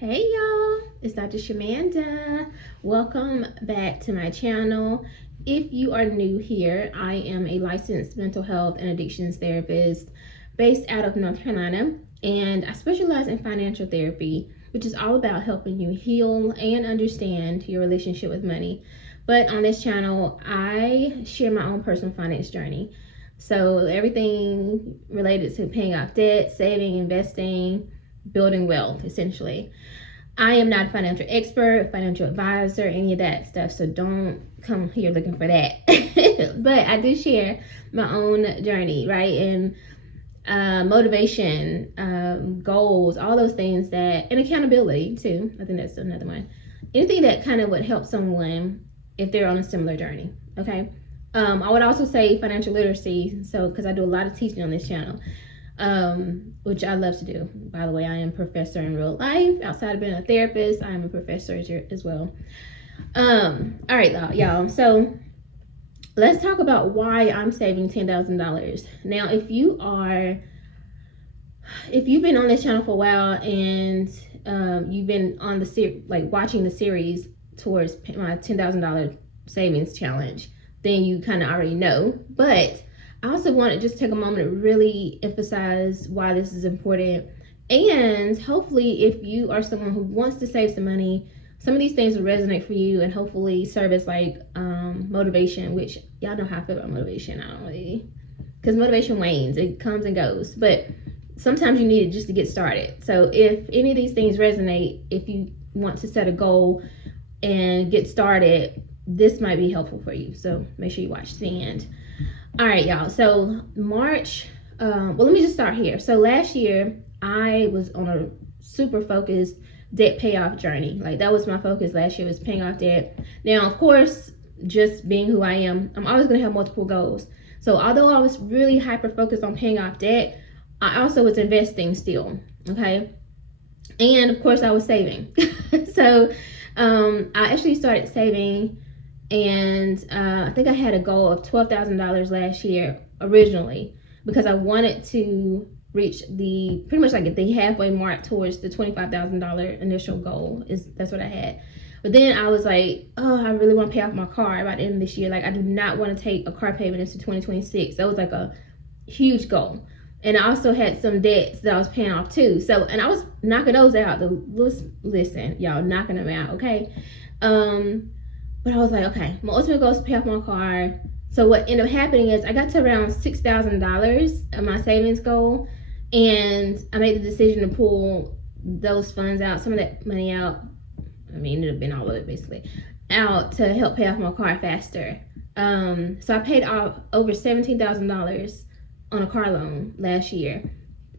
Hey y'all, it's Dr. Shamanda. Welcome back to my channel. If you are new here, I am a licensed mental health and addictions therapist based out of North Carolina, and I specialize in financial therapy, which is all about helping you heal and understand your relationship with money. But on this channel, I share my own personal finance journey. So everything related to paying off debt, saving, investing, building wealth, essentially. I am not a financial expert, financial advisor, any of that stuff, so don't come here looking for that. But I do share my own journey, right? And motivation, goals, all those things and accountability too. I think that's another one. Anything that kind of would help someone if they're on a similar journey, okay? I would also say financial literacy, so because I do a lot of teaching on this channel. Which I love to do. By the way, I am a professor in real life. Outside of being a therapist, I am a professor as well. All right, y'all. So let's talk about why I'm saving $10,000. Now, if you've been on this channel for a while and you've been on watching the series towards my $10,000 savings challenge, then you kind of already know. But I also want to just take a moment to really emphasize why this is important. And hopefully, if you are someone who wants to save some money, some of these things will resonate for you and hopefully serve as motivation, which y'all know how I feel about motivation. I don't really, because motivation wanes, it comes and goes. But sometimes you need it just to get started. So if any of these things resonate, if you want to set a goal and get started, this might be helpful for you. So make sure you watch to the end. All right, y'all. So March, well, let me just start here. So last year, I was on a super focused debt payoff journey. Like that was my focus last year, was paying off debt. Now, of course, just being who I am, I'm always going to have multiple goals. So although I was really hyper focused on paying off debt, I also was investing still, okay? And of course, I was saving. So I actually started saving. And I think I had a goal of $12,000 last year originally, because I wanted to reach pretty much the halfway mark towards the $25,000 initial goal. That's what I had. But then I was like, oh, I really want to pay off my car by the end of this year. Like, I do not want to take a car payment into 2026. That was like a huge goal. And I also had some debts that I was paying off too. So, and I was knocking those out. Listen, y'all, knocking them out, okay? But I was like, okay, my ultimate goal is to pay off my car. So what ended up happening is I got to around $6,000 of my savings goal, and I made the decision to pull those funds out, some of that money out. I mean, it would have been all of it basically, out to help pay off my car faster. So I paid off over $17,000 on a car loan last year,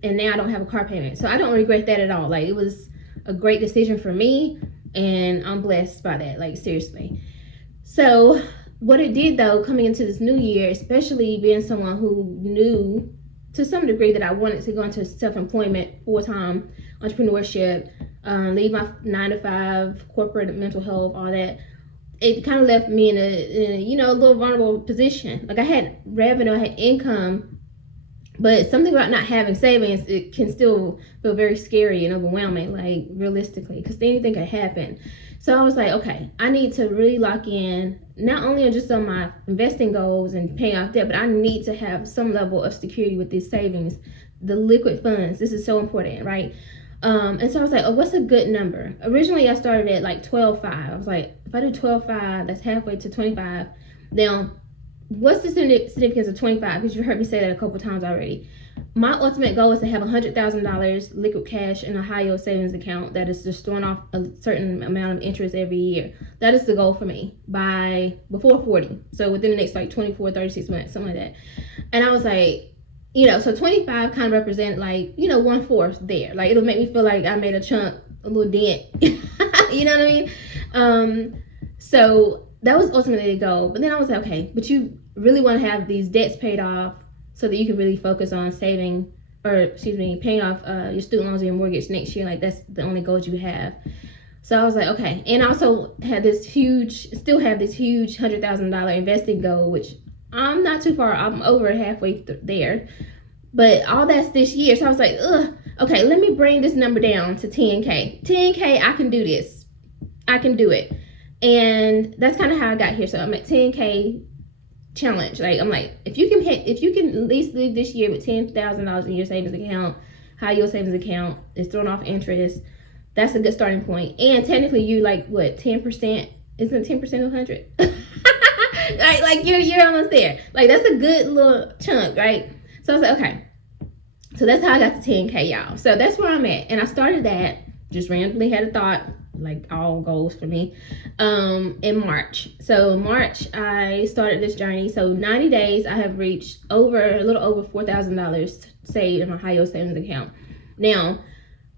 and now I don't have a car payment. So I don't regret that at all. Like, it was a great decision for me, and I'm blessed by that, like, seriously. So what it did, though, coming into this new year, especially being someone who knew to some degree that I wanted to go into self-employment, full-time entrepreneurship, leave my 9-to-5 corporate mental health, all that, it kind of left me in a little vulnerable position. Like, I had revenue, I had income, but something about not having savings, it can still feel very scary and overwhelming, like, realistically, because anything could happen. So I was like, okay, I need to really lock in, not only just on my investing goals and paying off debt, but I need to have some level of security with these savings, the liquid funds. This is so important, right? And so I was like, oh, what's a good number? Originally, I started at like 12.5. I was like, if I do 12.5, that's halfway to 25. Now, what's the significance of 25? Because you heard me say that a couple times already. My ultimate goal is to have $100,000 liquid cash in a high yield savings account that is just throwing off a certain amount of interest every year. That is the goal for me before 40. So within the next like 24, 36 months, something like that. And I was like, so 25 kind of represent like, 1/4 there. Like, it'll make me feel like I made a chunk, a little dent. You know what I mean? So that was ultimately the goal. But then I was like, okay, but you really want to have these debts paid off so that you can really focus on paying off your student loans and your mortgage next year. Like, that's the only goals you have. So I was like, okay. And I also had still have this huge $100,000 investing goal, which I'm not too far. I'm over halfway there. But all that's this year. So I was like, ugh. okay, let me bring this number down to 10K. 10K, I can do this. I can do it. And that's kind of how I got here. So I'm at 10K challenge. Like, I'm like, if you can at least leave this year with $10,000 in your savings account, high yield savings account, is throwing off interest, that's a good starting point. And technically, you like what, 10%? Isn't 10% of 100? like you're almost there. Like, that's a good little chunk, right? So I was like, okay. So that's how I got to 10K, y'all. So that's where I'm at. And I started that, just randomly had a thought, like all goals for me, in March. So March, I started this journey. So 90 days, I have reached a little over $4,000 saved in my high yield savings account. Now,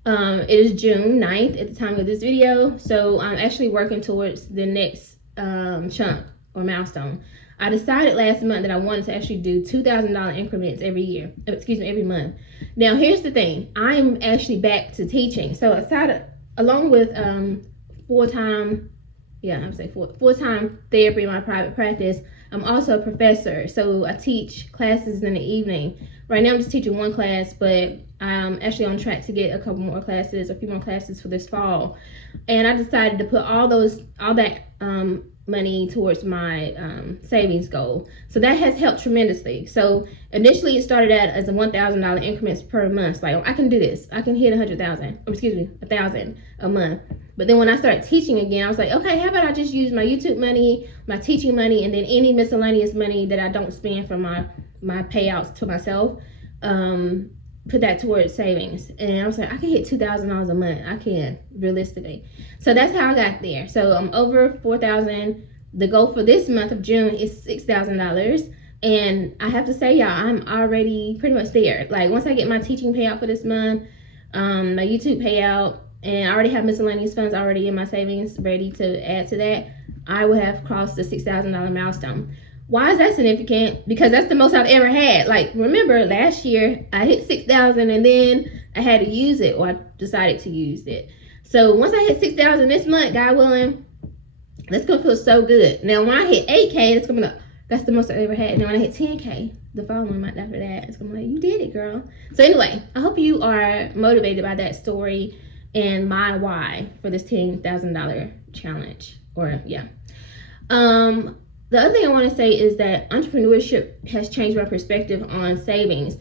it is June 9th at the time of this video. So I'm actually working towards the next chunk or milestone. I decided last month that I wanted to actually do $2,000 increments every month. Now, here's the thing. I'm actually back to teaching. So along with full-time therapy in my private practice, I'm also a professor. So I teach classes in the evening. Right now I'm just teaching one class, but I'm actually on track to get a few more classes for this fall. And I decided to put all that money towards my savings goal. So that has helped tremendously. So initially it started out as a $1,000 increments per month. Like, I can do this. I can hit 1,000 a month. But then when I started teaching again, I was like, okay, how about I just use my YouTube money, my teaching money, and then any miscellaneous money that I don't spend from my payouts to myself, put that towards savings. And I was like, I can hit $2,000 a month. I can, realistically. So that's how I got there. So I'm over $4,000. The goal for this month of June is $6,000. And I have to say, y'all, I'm already pretty much there. Like, once I get my teaching payout for this month, my YouTube payout, and I already have miscellaneous funds already in my savings ready to add to that, I will have crossed the $6,000 milestone. Why is that significant? Because that's the most I've ever had. Like, remember last year I hit 6,000 and then I had to use it, or I decided to use it. So once I hit 6,000 this month, God willing, that's gonna feel so good. Now when I hit 8K, that's the most I ever had. And then when I hit 10K, the following month after that, it's gonna be like, you did it, girl. So anyway, I hope you are motivated by that story and my why for this $10,000 challenge. The other thing I want to say is that entrepreneurship has changed my perspective on savings.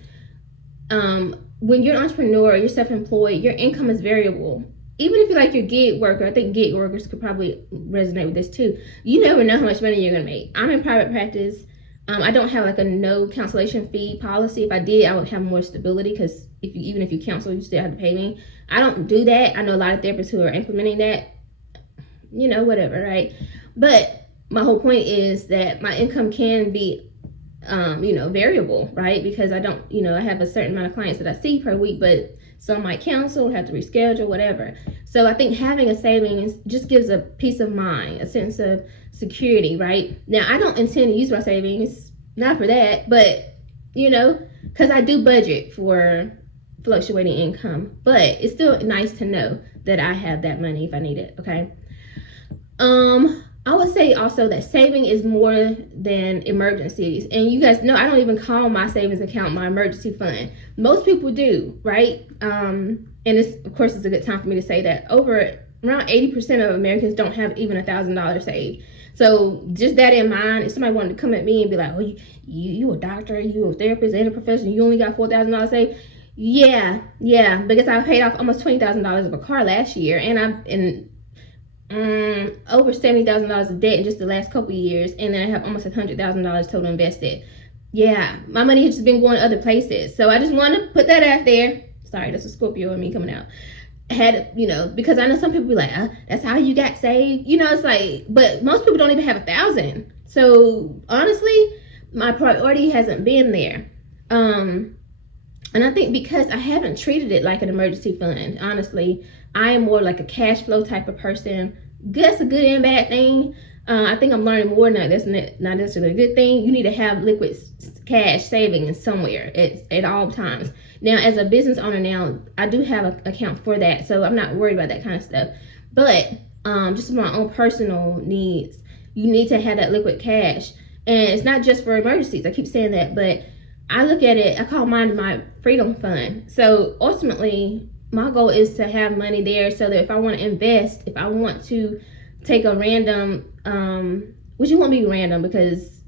When you're an entrepreneur, you're self-employed, your income is variable. Even if you're like your gig worker, I think gig workers could probably resonate with this too. You never know how much money you're going to make. I'm in private practice. I don't have like a no cancellation fee policy. If I did, I would have more stability, because even if you cancel, you still have to pay me. I don't do that. I know a lot of therapists who are implementing that. Whatever, right? But my whole point is that my income can be, variable, right? Because I don't, I have a certain amount of clients that I see per week, but some might cancel, have to reschedule, whatever. So I think having a savings just gives a peace of mind, a sense of security, right? Now, I don't intend to use my savings, not for that, but, because I do budget for fluctuating income, but it's still nice to know that I have that money if I need it, okay? I would say also that saving is more than emergencies. And you guys know I don't even call my savings account my emergency fund. Most people do, right? And of course, it's a good time for me to say that around 80% of Americans don't have even $1,000 saved. So just that in mind, if somebody wanted to come at me and be like, oh, you a doctor, you a therapist and a professional, you only got $4,000 saved. Yeah, because I paid off almost $20,000 of a car last year, and I'm in over $70,000 of debt in just the last couple of years, and then I have almost $100,000 total invested. Yeah, my money has just been going other places. So I just want to put that out there. Sorry, that's a Scorpio in me coming out. Because I know some people be like, that's how you got saved. It's like, but most people don't even have 1,000. So honestly, my priority hasn't been there. And I think because I haven't treated it like an emergency fund, honestly, I am more like a cash flow type of person. That's a good and bad thing. I think I'm learning more now. That's not necessarily a good thing. You need to have liquid cash savings somewhere at all times. Now, as a business owner now, I do have an account for that, so I'm not worried about that kind of stuff. But just my own personal needs, you need to have that liquid cash. And it's not just for emergencies. I keep saying that, but I look at it, I call mine my freedom fund. So ultimately, my goal is to have money there so that if I want to invest, if I want to take a random, which it won't be random because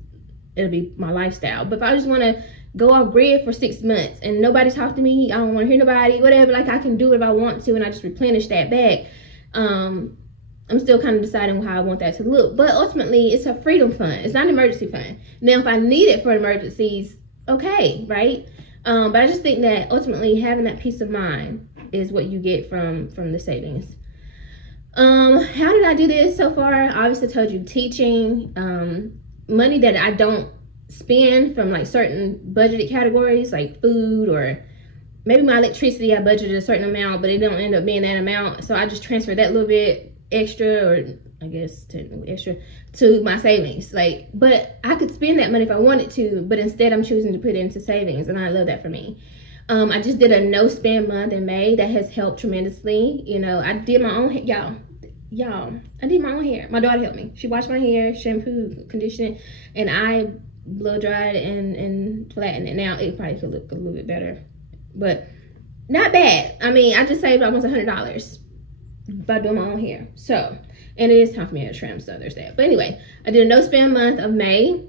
it'll be my lifestyle, but if I just want to go off grid for 6 months and nobody talk to me, I don't want to hear nobody, whatever, like I can do it if I want to, and I just replenish that back. I'm still kind of deciding how I want that to look, but ultimately it's a freedom fund. It's not an emergency fund. Now, if I need it for emergencies, okay, right? But I just think that ultimately having that peace of mind is what you get from the savings. How did I do this so far? I obviously told you teaching, money that I don't spend from like certain budgeted categories like food, or maybe my electricity I budgeted a certain amount but it don't end up being that amount, so I just transfer that little bit extra, or I guess extra, to my savings. Like, but I could spend that money if I wanted to, but instead I'm choosing to put it into savings, and I love that for me. I just did a no spend month in May that has helped tremendously. You know, I did my own y'all, I did my own hair. My daughter helped me. She washed my hair, shampoo, conditioning, and I blow dried and flattened it. Now it probably could look a little bit better, but not bad. I mean, I just saved almost $100 by doing my own hair. So, and it is time for me to trim, so there's that. But anyway, I did a no spend month of May.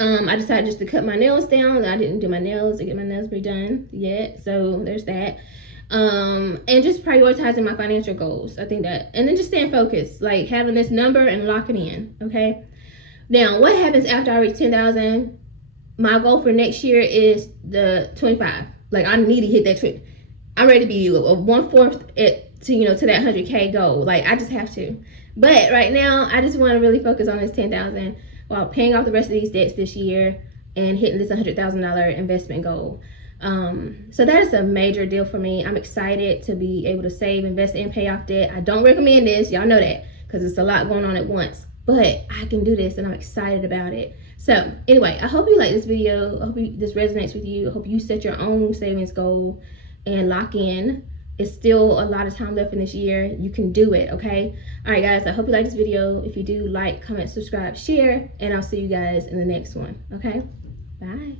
I decided just to cut my nails down. I didn't do my nails to get my nails redone yet, so there's that. And just prioritizing my financial goals. I think that, and then just staying focused, like having this number and locking in. Okay. Now, what happens after I reach 10,000? My goal for next year is the 25. Like, I need to hit that trip. I'm ready to be a 1/4 to that 100K goal. Like, I just have to. But right now, I just want to really focus on this 10,000 while paying off the rest of these debts this year and hitting this $100,000 investment goal. So that is a major deal for me. I'm excited to be able to save, invest, and pay off debt. I don't recommend this, y'all know that, because it's a lot going on at once, but I can do this and I'm excited about it. So anyway, I hope you like this video. I hope this resonates with you. I hope you set your own savings goal and lock in. It's still a lot of time left in this year. You can do it, okay? All right, guys, I hope you like this video. If you do, like, comment, subscribe, share, and I'll see you guys in the next one, okay? Bye.